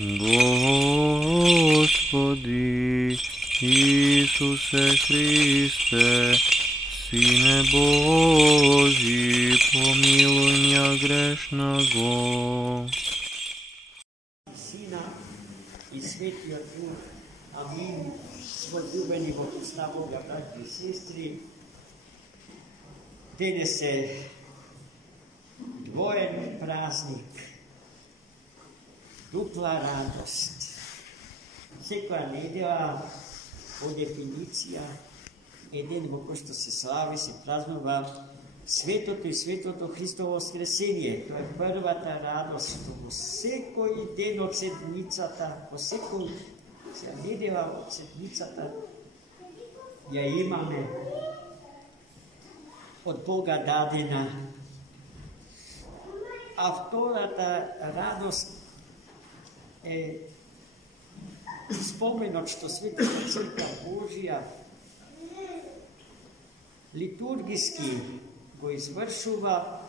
Господи Исусе Христе, Сине Божий, помилуй меня грешного. Сина и Светия Дух. Амин. Возлюбени во Христа Бога, братья и сестри, денес е двоен празник, дупла радост. Секоја недела, по дефиниција, е ден во кој што се слави, се празнува светото и светото Христово воскресение. Тоа е првата радост што во секој ден од седмицата, во секој недела од седмицата ја имаме од Бога дадена. А втората радост е споменот што Светата Црква Божија литургиски го извршува,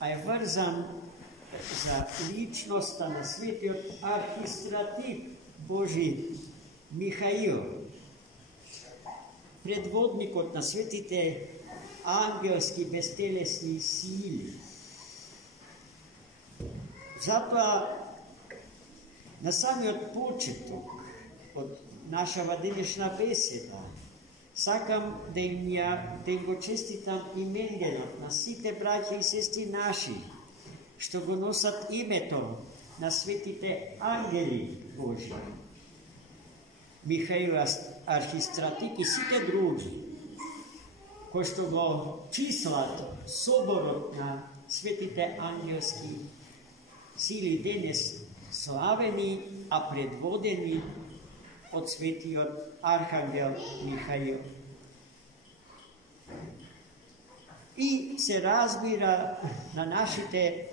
а е врзан за личноста на светиот архистратив Божи Михаил, предводникот на светите ангелски безтелесни сили. Затоа на самиот почеток од нашава денешна беседа сакам да им го честитам именденот на сите браќа и сестри наши што го носат името на светите ангели Божи. Михаил архистратик и сите други кои што го числат соборот на светите ангелски сили денес славени, а предводени од светиот архангел Михаил. И се разбира на нашите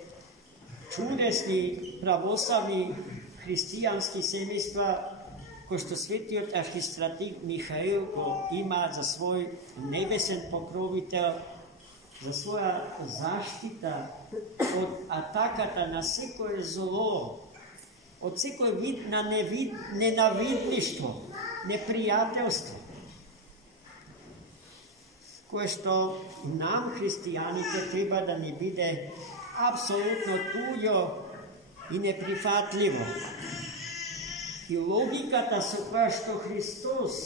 чудесни православни христијански семејства, кои што светиот архистратик Михаил го има за свој небесен покровител, за своја заштита од атаката на секое зло, од секој вид на ненавидништво, непријателство, кое што нам, христијаните, треба да ни биде апсолутно туѓо и неприфатливо. И логиката со која што Христос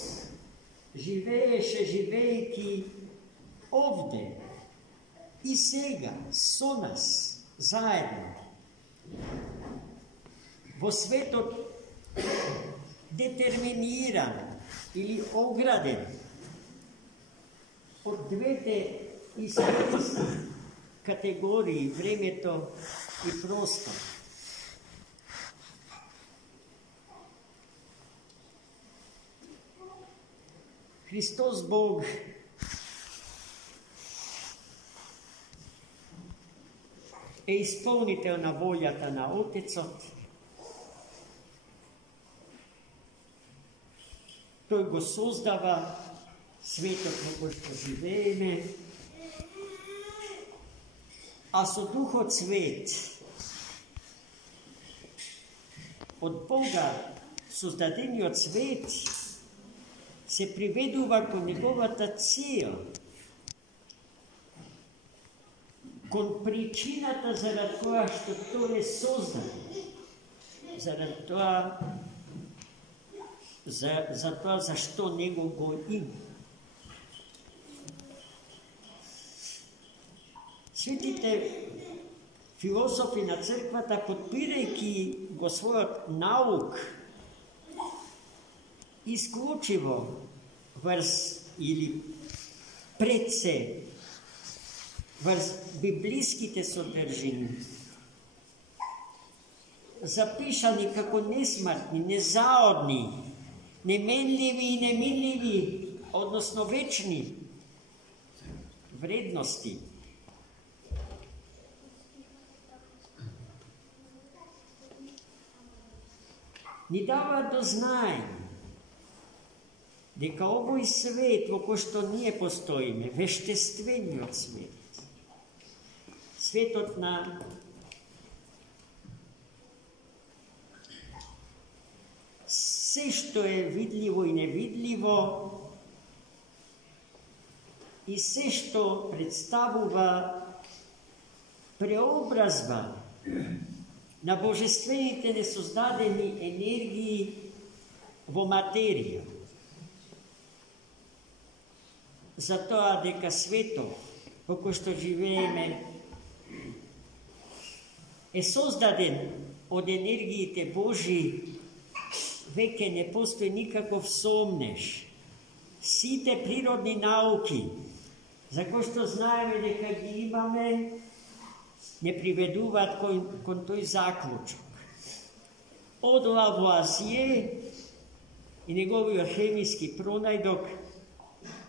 живееше, живејќи овде и сега со нас заедно во светот, детерминиран или ограден од двете исторски категории, времето и простор. Христос Бог е исполнител на волјата на Отецот. Тој го создава светот во кој што живееме, а со Духот Свет од Бога создадениот свет се приведува кон неговата цел, кон причината зарад која што тој е создан, зарад тоа за тоа зашто него го има. Светите философи на црквата, подпирајќи го својот наук исклучиво врз или пред се врз библиските содржини, запишани како несмртни, незаодни, неменливи и неминливи, односно вечни вредности. Ни дава да знаеме дека овој свет во кој што ние постоиме, вештествениот свет, светот на sve što je vidljivo i nevidljivo i sve što predstavува preobrazba na божествените несоздадени енергии во материја. Затоа дека светот во кој што живееме е создаден од енергиите Божи, веќе не постои никаков сомнеш. Сите природни науки, за кои што знаеме дека ги имаме, не приведуваат кон тој заклучок. Од Лавуазие и неговиот хемиски пронајдок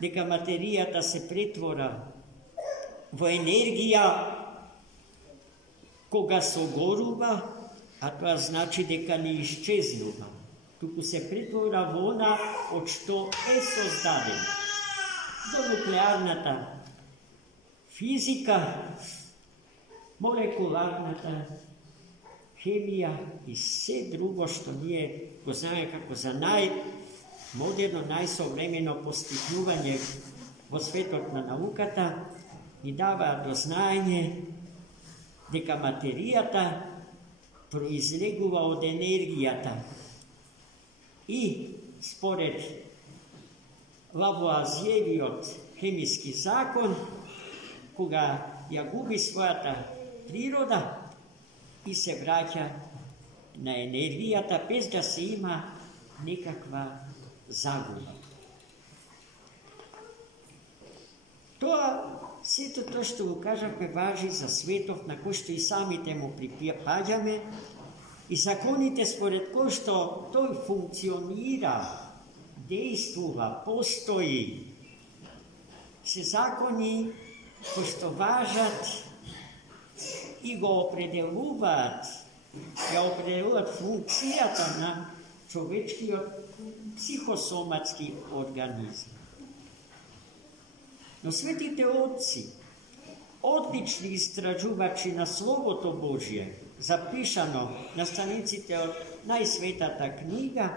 дека материјата се претвора во енергија кога согорува, а тоа значи дека не исчезнува, туку се претвора во она од што е создаден. До нуклеарната физика, молекуларната хемија и се друго што ние го знаеме како за најмодерно, најсовремено постигнување во светот на науката, ни дава до знаење дека материјата произлегува од енергијата. И според Лавуазиевиот хемиски закон, кога ја губи својата природа и се враќа на енергијата без да се има некаква загуба. Тоа, сето тоа што го кажавме, важи за светов на кој што и самите му припаѓаме и законите според кои што тој функционира, действува, постои, се закони кои што важат и го определуваат, ја определуваат функцијата на човечкиот психосоматски организм. Но светите отци, одлични истражувачи на Словото Божие, запишано на страниците од најсветата книга,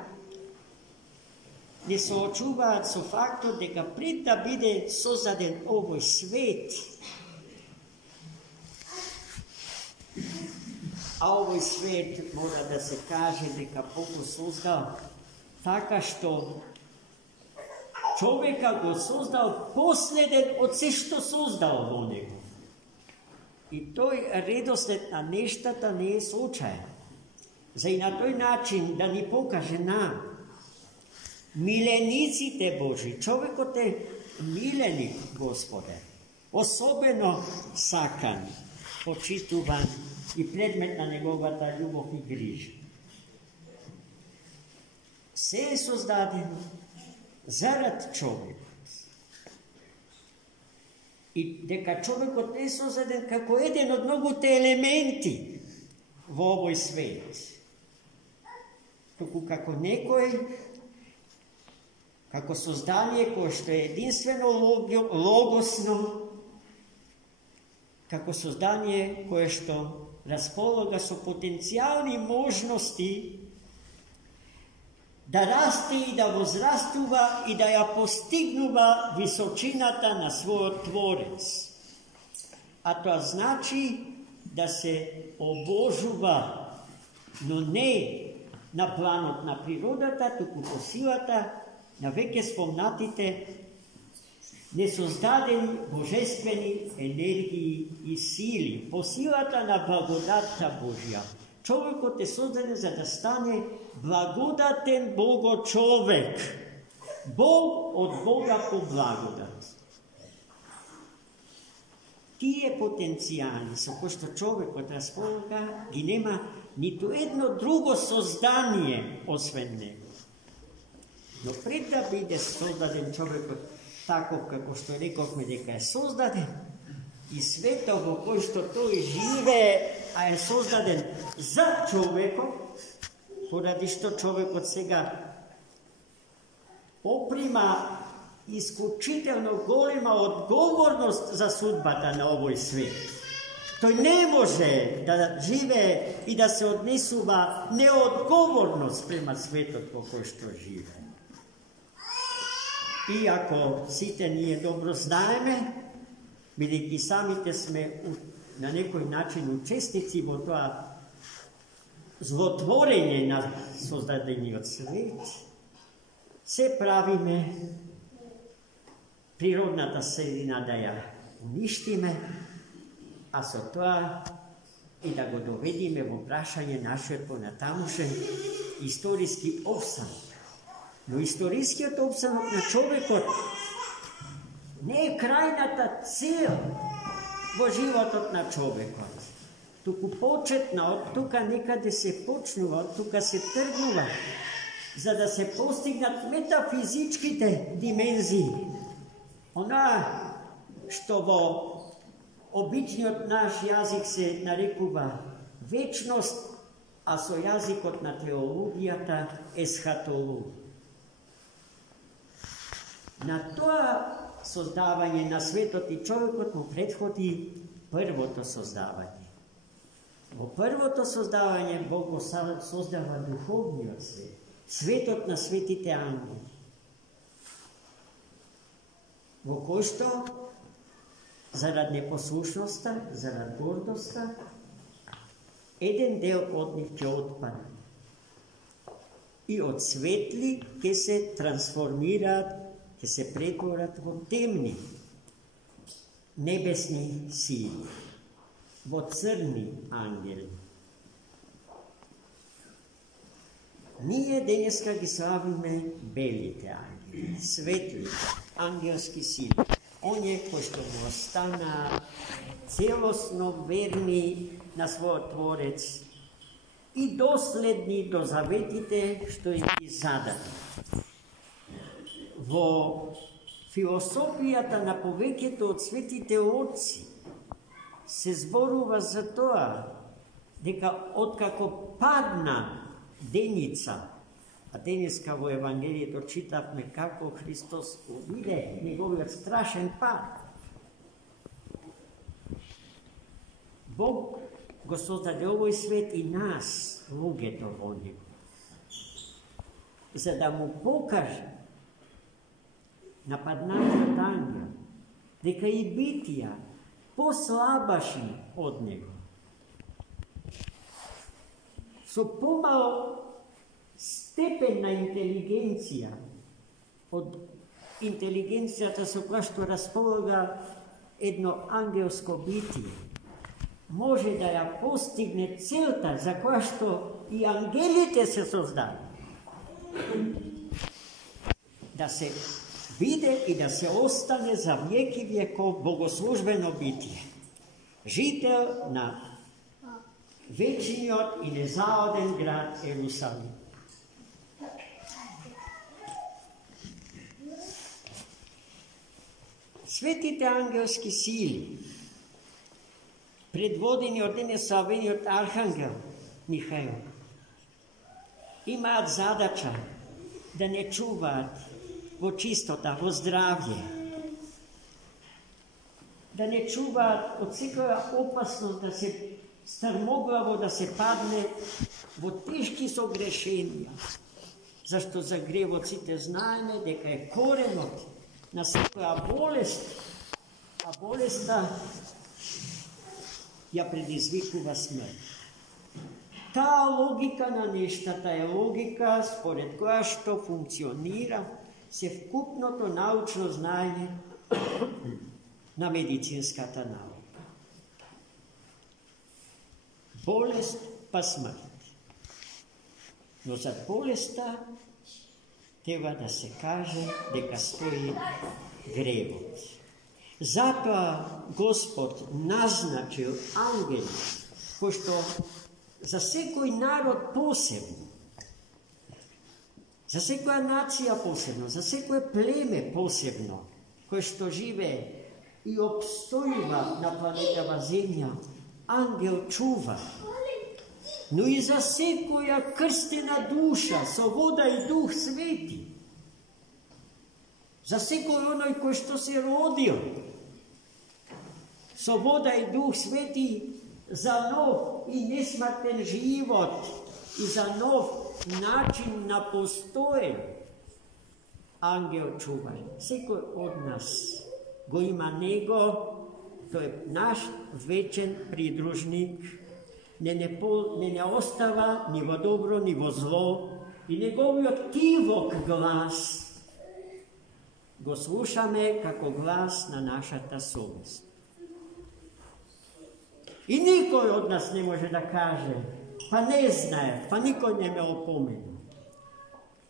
не соочуваат со фактот дека пред да биде создаден овој свет, а овој свет мора да се каже дека Бог го создал така што човека го создал последен од се што создал во него. И тој редослед на нештата не е случаен. За и на тој начин да ни покаже нам милениците Божи. Човекот е миленик, Господе, особено сакан, почитуван и предмет на неговата љубов и грижа. Се е создадено зарад човекот. И дека човекот е создаден како еден од многуте елементи во овој свет, туку како некој, како создание кое што е единствено логосно, како создание кое што располага со потенцијални можности да расте и да возрастува и да ја постигнува височината на својот Творец. А тоа значи да се обожува, но не на планот на природата, туку по силата на веќе спомнатите несоздадени божествени енергии и сили, по силата на благодатта Божја. Човекот е создаден за да стане благодатен Богочовек. Бог од Бога по благодат. Тие потенцијали со кои што човекот располага, ги нема ниту едно друго создание освен него. Но пред да биде создаден човекот таков како што рековме дека е создаден, и светот во кој што тој живее, а е создаден за човекот, поради што човекот сега поприма исклучително голема одговорност за судбата на овој свет. Той не може да живее и да се однесува неодговорно спрема светот во кој што живее. Иако сите ние добро знаеме, бидејќи самите сме на некој начин учесници во тоа злотворење на создадениот свет, се правиме природната средина да ја уништиме, а со тоа и да го доведиме во прашање нашиот понатамушен историски обстанок. Но историскиот обстанок на човекот не е крајната цел во животот на човекот. Туку почетна, од тука некаде се почнува, од тука се тргнува, за да се постигнат метафизичките димензии. Она што во обичниот наш јазик се нарекува вечност, а со јазикот на теологијата есхатологија. На тоа создавање на светот и човекот му предходи првото создавање. Во првото создавање Бог го создава духовниот свет, светот на светите ангели, во кој што зарад непослушноста, зарад гордоста, еден дел од нив ќе отпадне. И од светли ќе се трансформираат, ќе се претворат во темни небесни сили, во црни ангели. Ние денеска ги славиме белите ангели, светли ангелски сили, оние кои што го остана целосно верни на својот Творец и доследни до заветите што им ги зададе. Во философијата на повеќето од светите отци се зборува за тоа дека откако падна деница, а денеска во Евангелието читавме како Христос увиде неговиот страшен пад, Бог го создаде овој свет и нас, луѓето во него, за да му покаже нападнатиот ангел дека и битија послабашни од него, со помало степен на интелигенција од интелигенцијата со која што располага едно ангелско битие, може да ја постигне целта за која што и ангелите се создали. Да се биде и да се остане за веки веков богослужбено битие. Жител на вечниот и незаоден град Ерусалим. Светите ангелски сили, предводени од денеславениот архангел Михаил, имаат задача да не чуваат во чистота, во здравје, да не чуваат од секоја опасност да се стрмоглаво да се падне во тешки согрешенија, зашто за гревот сите знаеме дека е коренот на секоја болест, а болеста ја предизвикува смрт. Таа логика на нештата е логика според која што функционира севкупното научно знаење на медицинската наука. Болест па смрт. Но за болеста треба да се каже дека стои гревот. Затоа Господ назначил ангели, кои што за секој народ посебно, за секоја нација посебно, за секој племе посебно, кој што живее и обстојува на планетава Земја, ангел чува. Но и за секоја крстена душа со вода и дух свети, за секој оној кој што се родил sloboda i Duh Sveti za nov i nesmrten život i za nov način na postoje. Angel čuvaj. Sveko od nas go ima nego, to je naš večen pridružnik, ne ostava ni vo dobro, ni vo zlo i njegovio tivok glas go slušame kako glas na naša ta совест. I niko od nas ne može da kaže, pa ne znaje, pa niko ne me opomenu.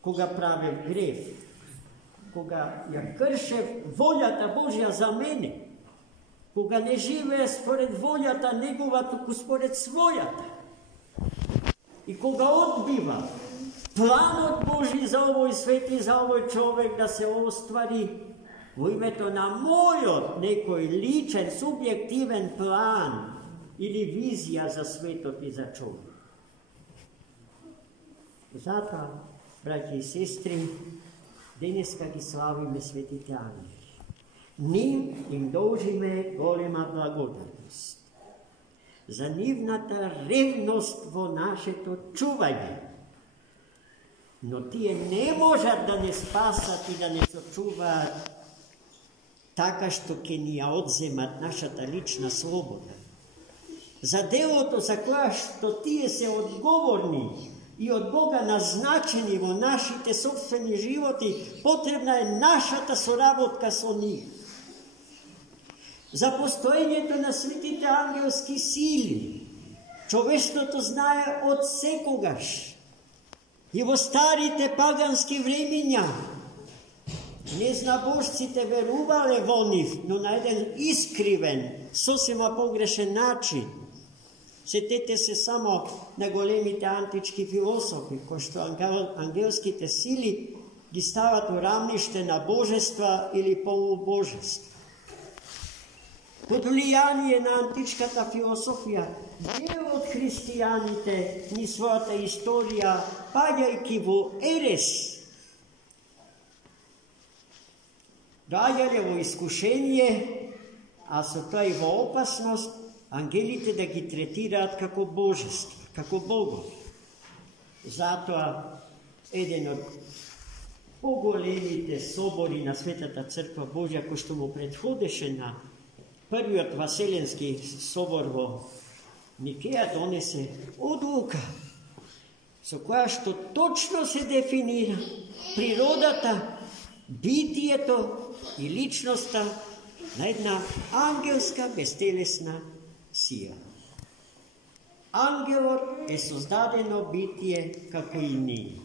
Koga prave grev, koga ja krše voljata Božja za mene, koga ne žive spored voljata njegova, tuku spored svojata. I koga odbiva plan od Božji za ovoj sveti, za ovoj čovek da se ostvari, u ime to na moj nekoj ličen, subjektiven plan ili vizija za svetot i za čovek. Zato, braći i sestri, dneska gi slavime svetite angeli. Njim im dolžime golema blagodatnost. Za njivnata revnost vo naše to čuvanje. No tije ne može da ne spasati, da ne sačuva taka što ke nija odzemat naša ta lična sloboda. Za delo to za koja što tije se odgovorni i od Boga naznačeni vo našite sobstveni životi, potrebna je naša ta sorabotka so njih. Za postojenje to na svetite angelski sili. Čoveštvo to znaje od sekogaš. I vo starite paganski vreminja. Ne zna božcite veruvale vo njih, no na jedan iskriven, sosema pogrešen način. Setete se samo na golemite antički filosofi, ko što angelskite sili gi stavat u ravnište na božestva ili polubožestva. Pod vlijanije na antičkata filosofija, gdje od hristijanite ni svojata istorija, paljajki vo eres. Daljaljevo iskušenje, a so to i vo opasnost, angelite da gi tretirat kako božestva, kako bogovi. Zato jedan od pogolemite sobori na Svetata crkva Božja, ko što mu prethodeše na prvi od Vaseljenski sobor vo Nikeja, donese odluka, so koja što točno se definira prirodata, bitijето i ličnosta na jedna angelska bestelesna sila. Angelo je sozdadeno bitije kako i nije.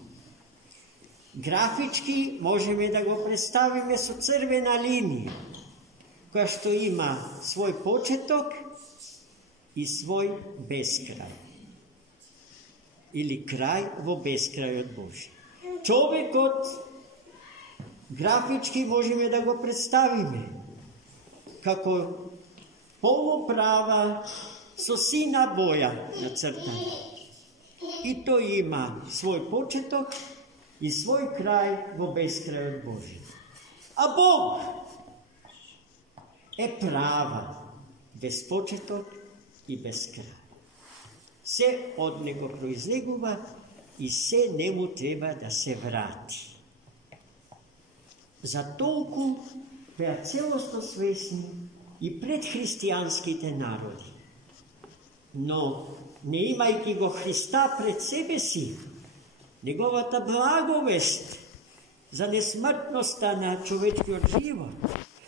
Grafički možemo da go predstavime so crvena linija, koja što ima svoj početok i svoj beskraj. Ili kraj vo beskraj od Božje. Čovek od grafički možemo da go predstavime kako poluprava so sina boja nacrtana. I to ima svoj početok i svoj kraj vo beskraj od Božje. A Bog je prava, bez početok i bez kraj. Sve od njega proizlegува i sve njemu treba da se vrati. Za толку беа целосно свесни и предхристиянските народи. Но, не имајќи го Христа пред себе си, неговата благовест за несмртноста на човечкиот живот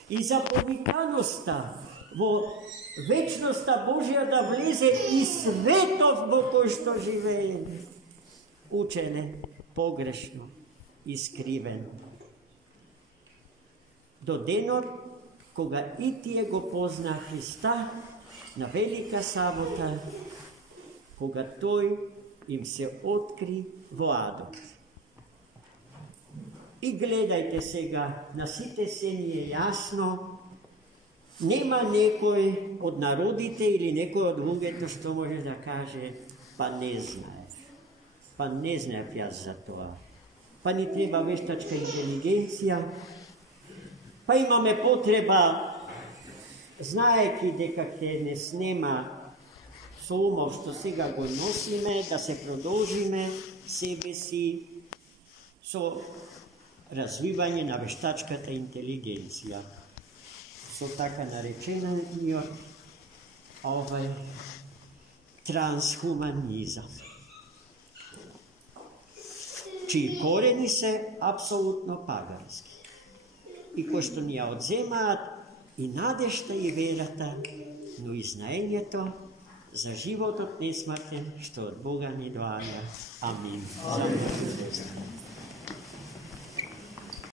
и за повиканоста во вечноста Божја да влезе и светов во кој што живееме, учене погрешно и скривено. До денот, кога и тие го позна Христа на велика сабота, кога тој им се откри во адот. И гледајте сега, на сите се ни е јасно, нема некој од народите или некој од луѓето што може да каже, па не знаев. Па не знаев јас за тоа. Па ни треба вештачка интелигенција, па имаме потреба знаеки дека ќе не снема сомов што сега го носиме, да се продолжиме себе си со развивање на вештачката интелигенција. Со така наречениот трансхуманизам, чии корени се апсолутно пагански и кои што ни ја одземаат и надежта и верата, но и знаењето за животот несмртен што од Бога ни доаѓа. Амин.